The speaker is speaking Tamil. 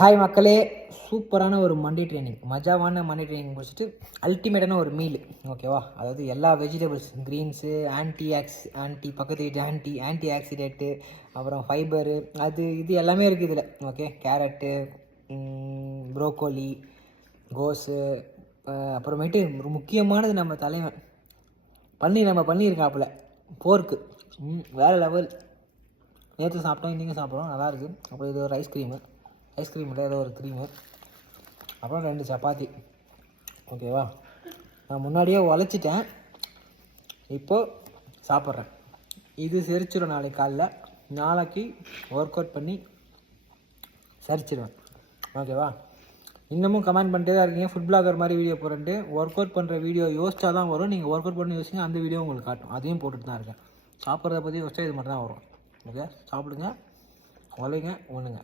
ஹாய் மக்களே, சூப்பரான ஒரு மண்டே ட்ரைனிங், மஜாவான மண்டே ட்ரைனிங் முடிச்சுட்டு அல்டிமேட்டான ஒரு மீல். ஓகேவா? அதாவது எல்லா வெஜிடபிள்ஸ், க்ரீன்ஸு, ஆன்டி பக்கத்து வீட்டு ஆன்டி ஆக்சிடென்ட்டு, அப்புறம் ஃபைபரு, அது இது எல்லாமே இருக்குது இதில். ஓகே, கேரட்டு, ப்ரோக்கோலி, கோஸு, அப்புறமேட்டு ஒரு முக்கியமானது நம்ம தலைவன் நம்ம பண்ணியிருக்காப்புல போர்க்கு. வேறு லெவல். நேற்று சாப்பிட்டோம், இன்றைக்கும் சாப்பிட்றோம், நல்லாயிருக்கு. அப்புறம் இது ஒரு ஐஸ்கிரீமில் ஏதோ ஒரு க்ரீமு, அப்புறம் 2 சப்பாத்தி. ஓகேவா? நான் முன்னாடியே உழைச்சிட்டேன், இப்போது சாப்பிட்றேன். இது செரிச்சிடும் நாளைக்கு ஒர்க் அவுட் பண்ணி சரிச்சிடுவேன். ஓகேவா? இன்னமும் கமெண்ட் பண்ணிட்டே தான் இருக்கீங்க, ஃபுட் பிளாகர் மாதிரி வீடியோ போடுறேன்ட்டு. ஒர்க் அவுட் பண்ணுற வீடியோ யோசிச்சா தான் வரும். நீங்கள் ஒர்க் அவுட் பண்ணி யோசிச்சிங்க, அந்த வீடியோ உங்களுக்கு காட்டும். அதையும் போட்டுட்டு தான் இருக்கேன். சாப்பிட்றத பற்றி யோசிச்சா இது மட்டும் தான் வரும். ஓகே, சாப்பிடுங்க, உழைங்க, ஒன்றுங்க.